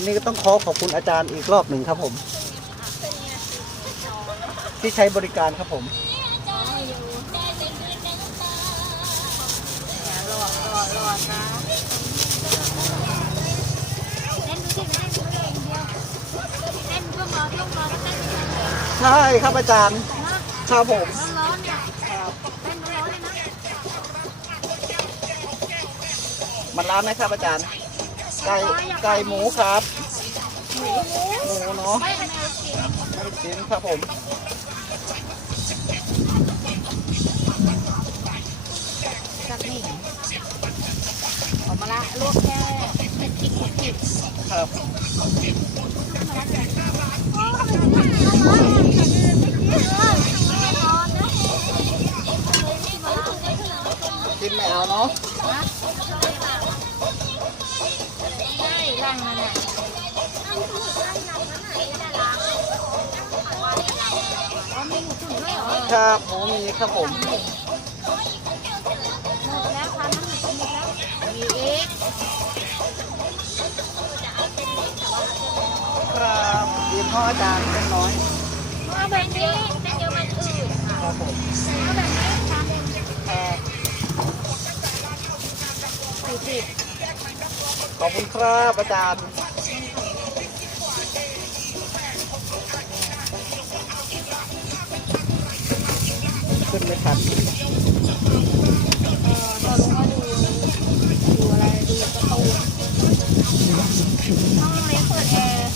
วันนี้ก็ต้องขอขอบคุณอาจารย์อีกรอบหนึ่งครับผม ที่ใช้บริการครับผมรอรอรอนะเล่นดูสิเล่นดูเองเดียวเล่นช่วงรอช่วงรอแล้วเต้นใช่ครับอาจารย์ครับผม ร้อนๆเนี่ยเต้นร้อนๆเลยนะ มันร้านไหมครับอาจารย์ ไก่ไก่หมูครับหมูเนาะไม่เป็นไรกินไม่ลูกชิ้นครับผมกับนี่ออมาละลวกแค่เป็นจิกจิกครับกินไม่เอาเนาะางนั่นแหละครับหมูมีครับผมหมดแล้วค่ะน้ำหมูตุ๋นหมดแล้วมีอีกครับดีพ่ออาจารย์เป็นน้อยเอาแบบนี้แต่เดี๋ยวมันอืดค่ะครับผมเอาแบบนี้ทำเองครับสี่สิบ ขอบคุณครับอาจารย์ขึ้นไม่ทันเออพอลงมาดูดูอะไรดูการ์ตูนห้องนี้เปิดแอร์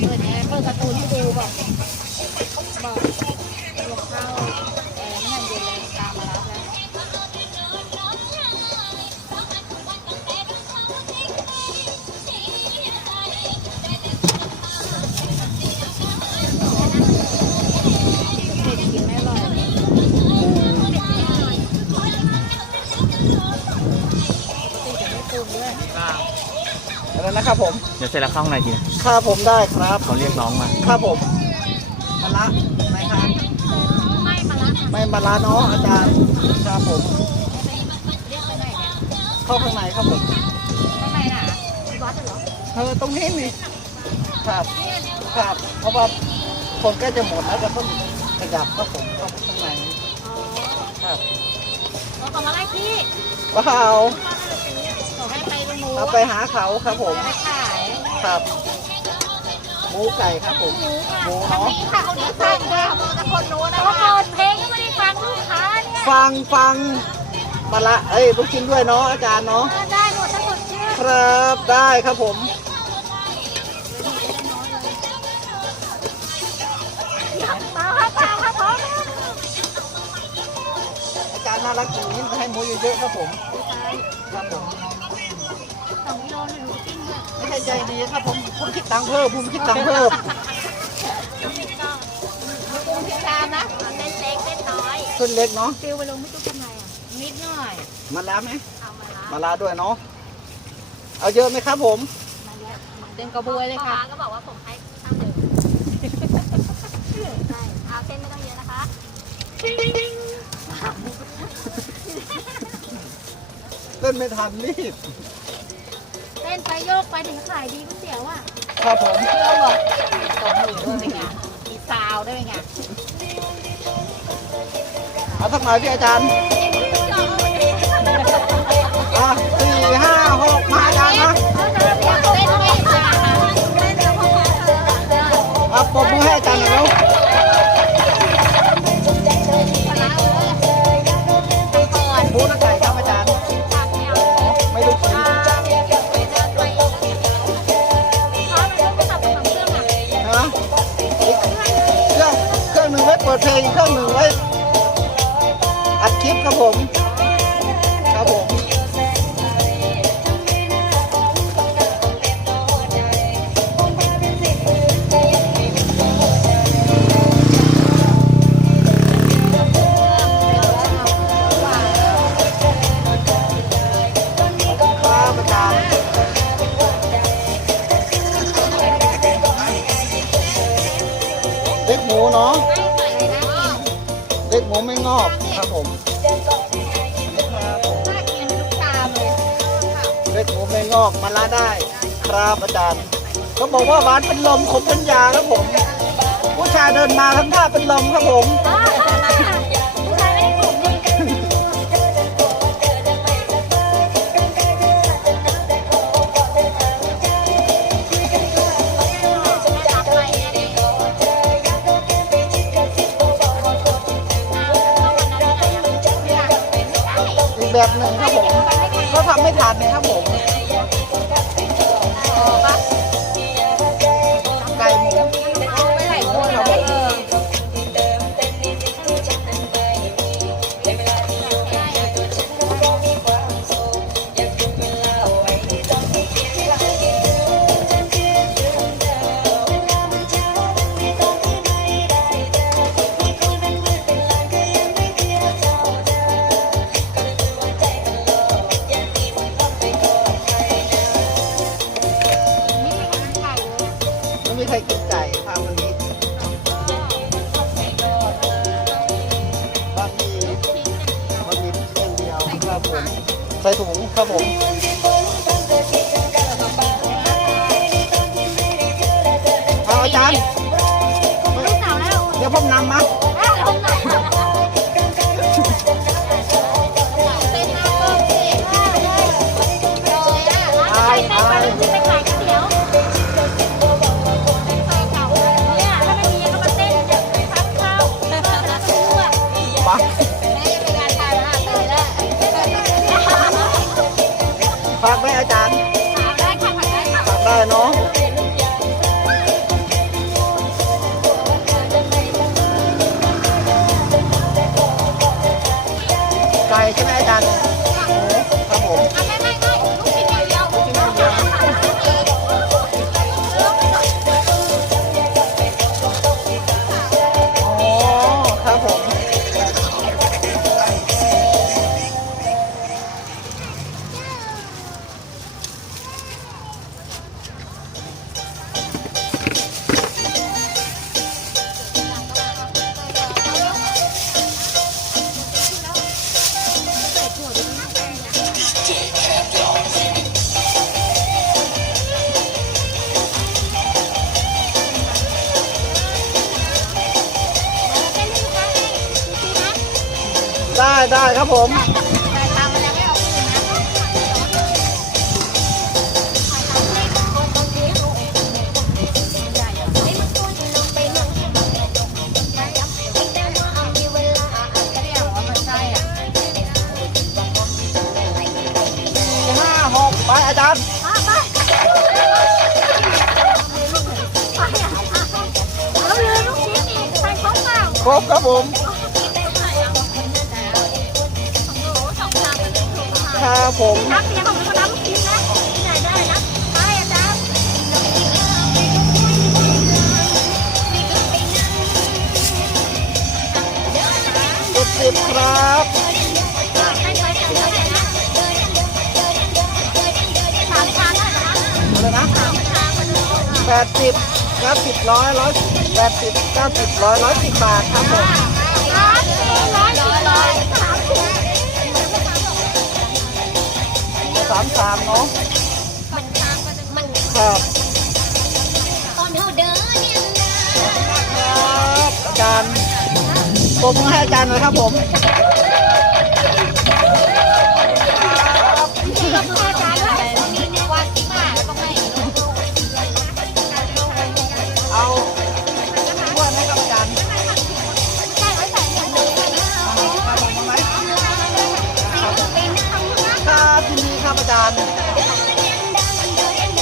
เปิดแอร์เปิดการ์ตูนให้ดูบอกบอกลงเข้า ด้วยอะไรนะครับผม เดี๋ยวเสร็จแล้วเข้าข้างในทีนะครับผมได้ครับเขาเรียกน้องมาครับผมมาละไหนครับไม่มาละค่ะไม่มาละเนาะอาจารย์ครับผมเรียกไปไหนเนี่ยเข้าข้างในครับผม ข้างในน่ะวัดเหรอเออตรงนี้นี่ครับครับเพราะว่าคนใกล้จะหมดแล้วก็ต้องขยับครับผมเข้าข้างในอ๋อครับเราขอมาไล่พี่ว้าวขอให้ไปตรงนู้น เอาไปหาเขาครับผม ไปขายครับ หมูไก่ครับผม หมูค่ะหมูคนเนาะนี้ค่ะคนนี้สั่งค่ะแต่คนนู้นนะเขาเปิดเพลงก็ไม่ได้ฟังลูกค้าเนี่ยฟังฟังมาละ เอ้ยลูกชิ้นด้วยเนาะอาจารย์เนาะเออได้หมดทั้งหมดเชื่อครับได้ครับผม ตาค่ะตาค่ะพร้อมแล้วอาจารย์น่ารักจริงๆให้หมูเยอะๆครับผม ครับผม ชิ้นด้วยไม่ใช่ใจดีครับผมผมคิดตังค์เพิ่มผมคิดตังค์เพิ่มปรุงพิชามนะเส้นเล็กเส้นน้อยขึ้นเล็กเนาะฟิวไปลงไม่ตู้ทำไมอะนิดหน่อยมาล้าไหมเอามาละมาล้าด้วยเนาะเอาเยอะไหมครับผมมาเยอะเต็มกระบวยเลยค่ะก็บอกว่าผมให้ตั้งเดิมใช่เอาเส้นไม่ต้องเยอะนะคะเล่นไม่ทันรีบเส้น ไปโยกไปถึงขายดีก๋วยเตี๋ยวอะครับผมเชื่อบอกสองหมื่นด้วยเป็นไงมีซาวด้วยเป็นไงเอาสักหน่อยพี่อาจารย์อะสี่ห้าหกมาอาจารย์ เปิดเพลงเครื่องหนึ่งไว้อัดคลิปครับผม ครับผมน่ากินทุกชาเลยค่ะเล็ดหมูแมงงอกมาล่าได้ครับอาจารย์เขาบอกว่าหวานเป็นลมขมเป็นยาครับผม ผู้ชายเดินมาทำท่าเป็นลมครับผม เขาทำไม่ทันครับผม ถุง ได้ได้ครับผม แต่ตังค์มันยังไม่ออกคืนนะห้าหกไปอาจารย์เอาเลยลูกชิ้นอีกไปครบเปล่าครบครับผม ครับผมนับเสียงของมันก็นับลูกชิ้นนะที่ไหนได้นะไปอาจารย์เจ็ดสิบครับให้ไปกันเท่าไหร่นะสามชามได้นะอะไรนะสามชามมันเลยแปดสิบเก้าสิบร้อยร้อยแปดสิบเก้าสิบร้อยร้อยสิบบาทครับผมร้อยร้อยร้อย สามสิบสามสามเนาะมันชามมันมันครับตอนเขาเดินเนี่ยครับอาจารย์ผมให้อาจารย์หน่อยครับผม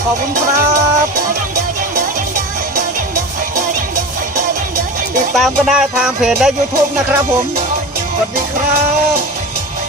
ขอบคุณครับ ติดตามก็ได้ทางเพจและ YouTube นะครับผม สวัสดีครับ